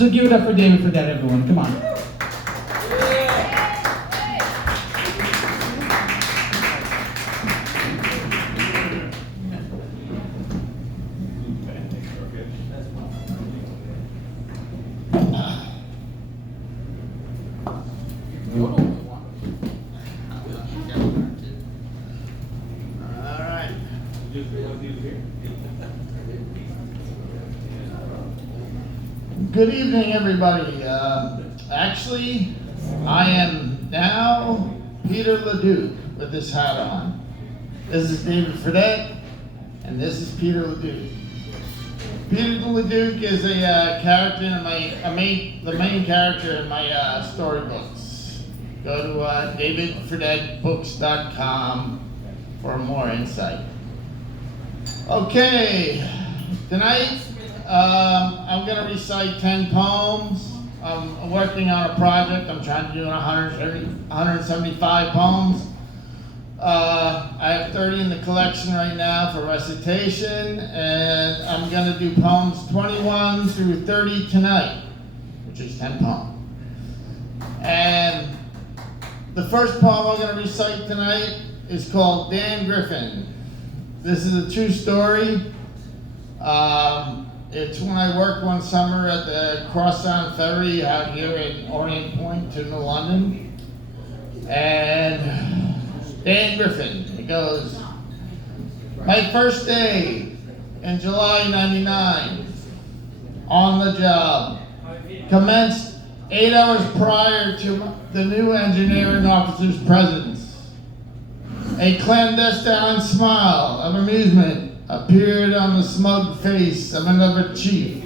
So give it up for David for that, everyone. Come on. Good evening, everybody. Actually, I am now Peter LeDuc with this hat on. This is David Fredette, and this is Peter LeDuc. Peter LeDuc is a character in the main character in my storybooks. Go to davidfredettebooks.com for more insight. Okay, tonight I'm going to recite 10 poems. I'm working on a project. I'm trying to do 175 poems. I have 30 in the collection right now for recitation, and I'm going to do poems 21 through 30 tonight, which is 10 poems. And the first poem I'm going to recite tonight is called Dan Griffin. This is a true story. It's when I worked one summer at the Crosstown Ferry out here in Orient Point to New London. And Dan Griffin, it goes, my first day in July '99 on the job commenced 8 hours prior to the new engineering officer's presence. A clandestine smile of amusement appeared on the smug face of another chief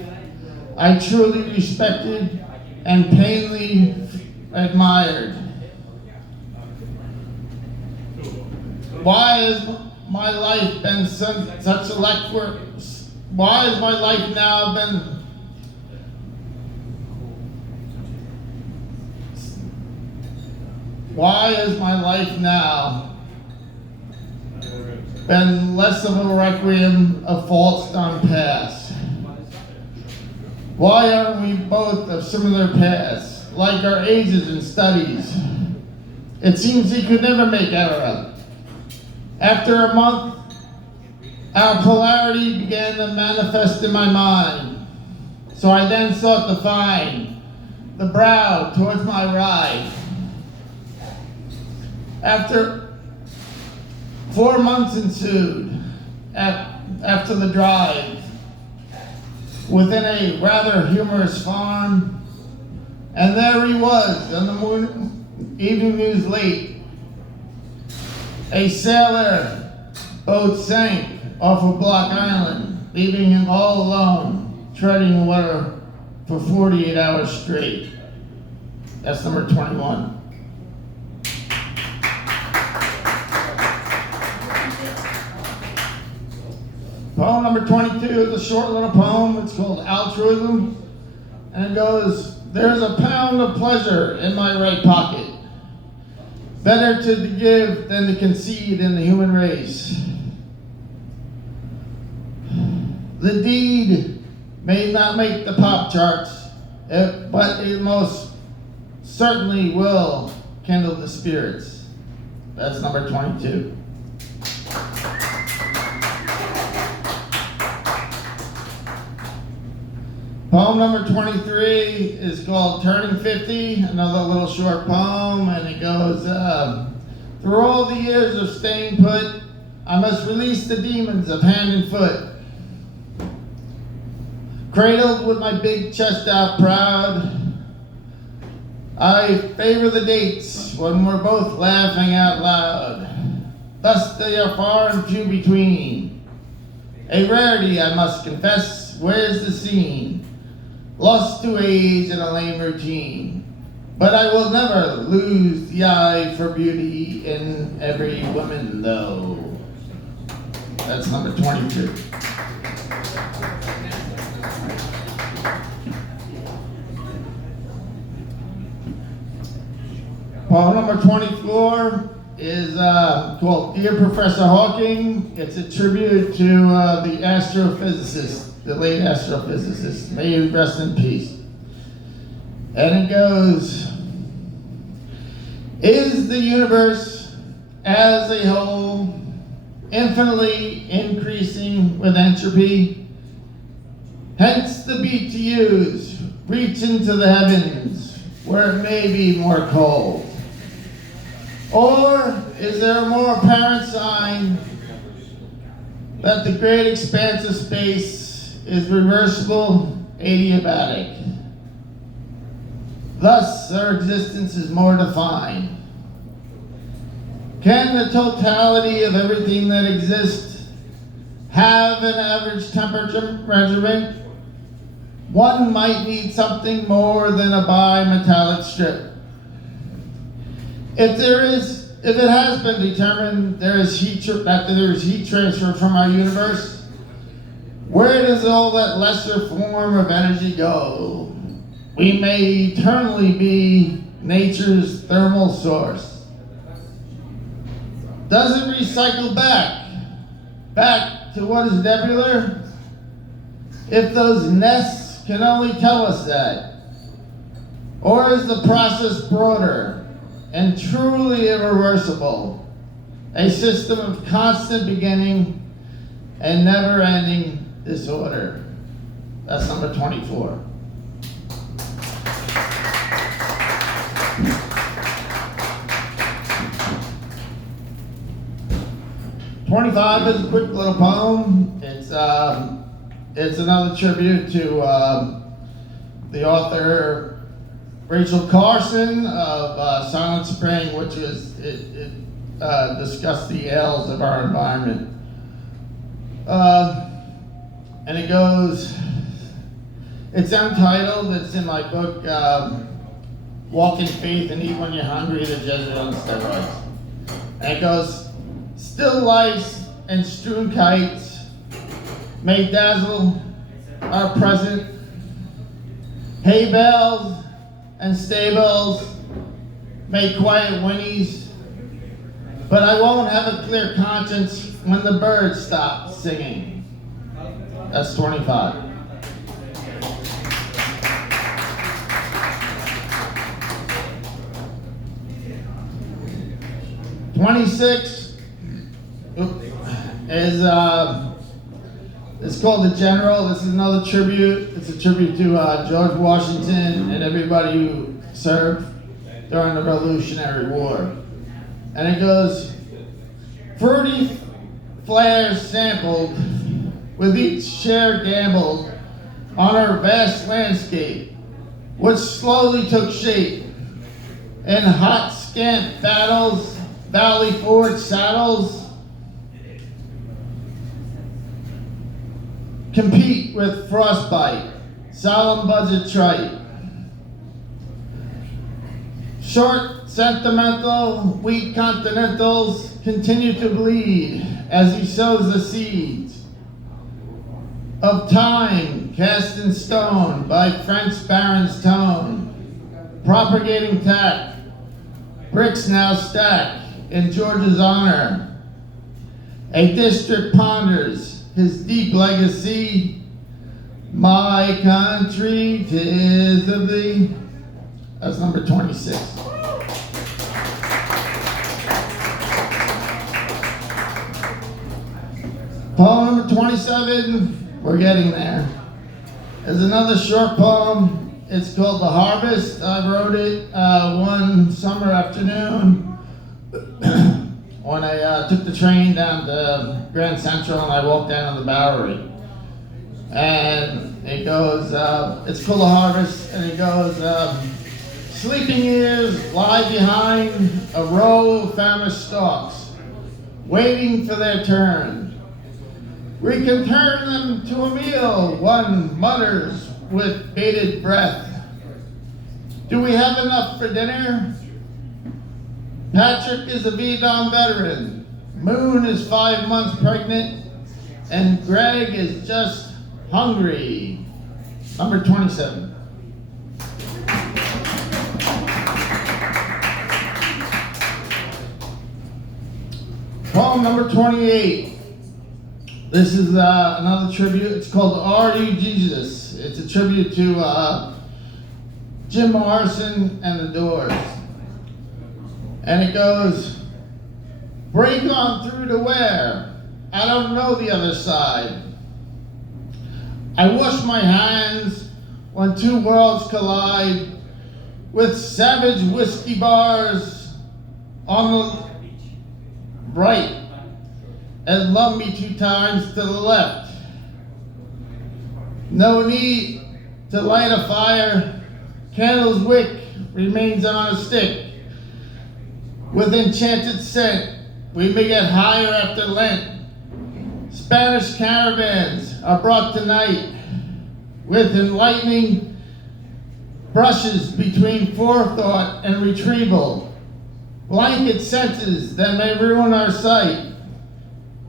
I truly respected and painfully admired. Why has my life been such a lecture? Why has my life now been been less of a requiem of faults done past? Why aren't we both of similar paths, like our ages and studies? It seems he could never make error. After a month, our polarity began to manifest in my mind. So I then sought to find the brow towards my ride. After 4 months ensued after the drive, within a rather humorous farm, and there he was on the evening news late. A sailor boat sank off of Block Island, leaving him all alone, treading water for 48 hours straight. That's number 21. Poem number 22 is a short little poem. It's called Altruism, and it goes, there's a pound of pleasure in my right pocket. Better to give than to concede in the human race. The deed may not make the pop charts, but it most certainly will kindle the spirits. That's number 22. Poem number 23 is called Turning 50, another little short poem, and it goes, through all the years of staying put, I must release the demons of hand and foot. Cradled with my big chest out proud, I favor the dates when we're both laughing out loud. Thus they are far and few between. A rarity, I must confess, where's the scene? Lost to age and a lame routine. But I will never lose the eye for beauty in every woman, though. That's number 22. Poem number 24 is called Dear Professor Hawking. It's a tribute to the astrophysicist, the late astrophysicist. May you rest in peace. And it goes, is the universe as a whole infinitely increasing with entropy? Hence the BTUs reach into the heavens where it may be more cold. Or is there a more apparent sign that the great expanse of space is reversible, adiabatic? Thus, our existence is more defined. Can the totality of everything that exists have an average temperature measurement? One might need something more than a bimetallic strip. If it has been determined that there is heat transfer from our universe, where does all that lesser form of energy go? We may eternally be nature's thermal source. Does it recycle back to what is nebular? If those nests can only tell us that. Or is the process broader and truly irreversible, a system of constant beginning and never-ending disorder? That's number 24. "25" is a quick little poem. It's another tribute to the author Rachel Carson of Silent Spring, which discussed the ills of our environment. And it goes, it's untitled, it's in my book, Walk in Faith and Eat When You're Hungry, the Jesuit on Steroids. And it goes, still lifes and strewn kites may dazzle our present, hay bales and stables make quiet whinnies, but I won't have a clear conscience when the birds stop singing. That's 25. "26 is it's called The General. This is another tribute. It's a tribute to George Washington and everybody who served during the Revolutionary War. And it goes, fruity flares sampled, with each share gambled on our vast landscape, which slowly took shape in hot scant battles, valley forward saddles, compete with frostbite, solemn budget trite. Short, sentimental, weak continentals continue to bleed as he sows the seeds of time cast in stone by French baron's tone, propagating tact, bricks now stack in George's honor. A district ponders his deep legacy, my country, 'tis of thee. That's number 26. Poem number 27, we're getting there, is another short poem. It's called The Harvest. I wrote it one summer afternoon when I took the train down to Grand Central and I walked down on the Bowery. And it goes, it's called The Harvest, and it goes, sleeping ears lie behind a row of famished stalks, waiting for their turn. We can turn them to a meal, one mutters with bated breath. Do we have enough for dinner? Patrick is a Vietnam veteran. Moon is 5 months pregnant. And Greg is just hungry. Number 27. Poem number 28. This is another tribute. It's called Are You Jesus? It's a tribute to Jim Morrison and the Doors. And it goes, break on through to where? I don't know the other side. I wash my hands when two worlds collide with savage whiskey bars on the right and love me 2 times to the left. No need to light a fire, candle's wick remains on a stick. With enchanted scent, we may get higher after Lent. Spanish caravans are brought tonight with enlightening brushes between forethought and retrieval. Blanket senses that may ruin our sight.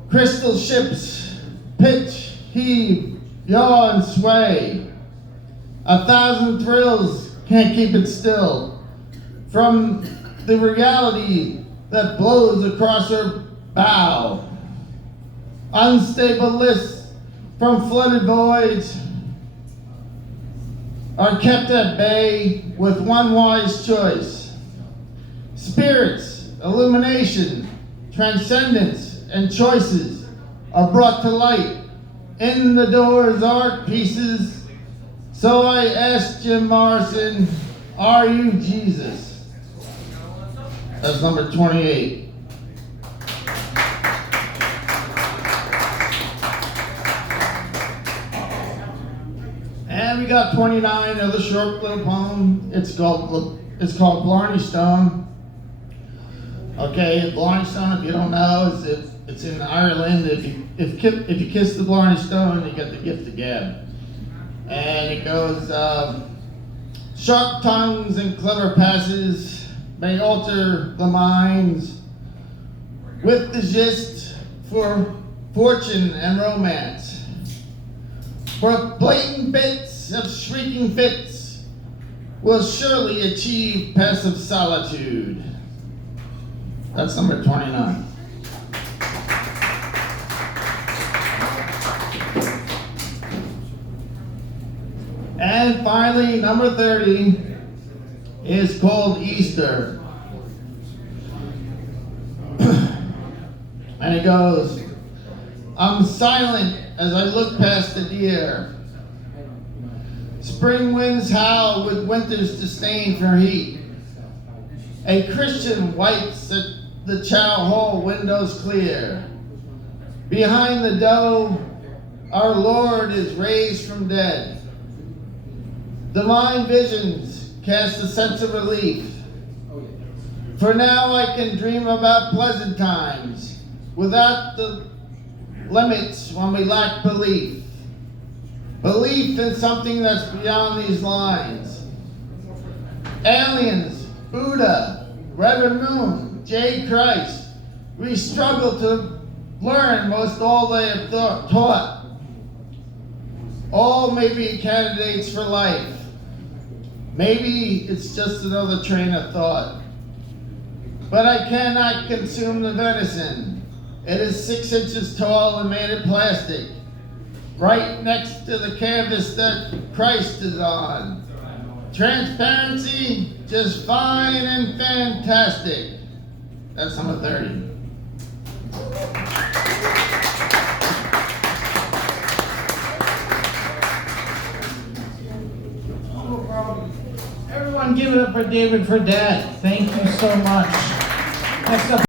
Crystal ships pitch, heave, yaw, and sway. 1,000 thrills can't keep it still from the reality that blows across her bow. Unstable lists from flooded voids are kept at bay with one wise choice. Spirits, illumination, transcendence, and choices are brought to light in the Doors art pieces. So I asked Jim Morrison, are you Jesus? That's number 28. And we got 29, another short little poem. It's called Blarney Stone. Okay, Blarney Stone, if you don't know, it's in Ireland. If you kiss the Blarney Stone, you get the gift of gab. And it goes, sharp tongues and clever passes may alter the minds with the gist for fortune and romance. For blatant bits of shrieking fits will surely achieve passive solitude. That's number 29. And finally, number 30 is called Easter. And it goes, I'm silent as I look past the deer. Spring winds howl with winter's disdain for heat. A Christian wipes at the chow hall windows clear. Behind the dough, our Lord is raised from dead. Divine visions cast a sense of relief. For now I can dream about pleasant times without the limits when we lack belief. Belief in something that's beyond these lines. Aliens, Buddha, Reverend Moon, J. Christ, we struggle to learn most all they have taught. All may be candidates for life. Maybe it's just another train of thought. But I cannot consume the venison. It is 6 inches tall and made of plastic, right next to the canvas that Christ is on. Transparency, just fine and fantastic. That's number 30. No problem. Everyone give it up for David for that. Thank you so much. Next up.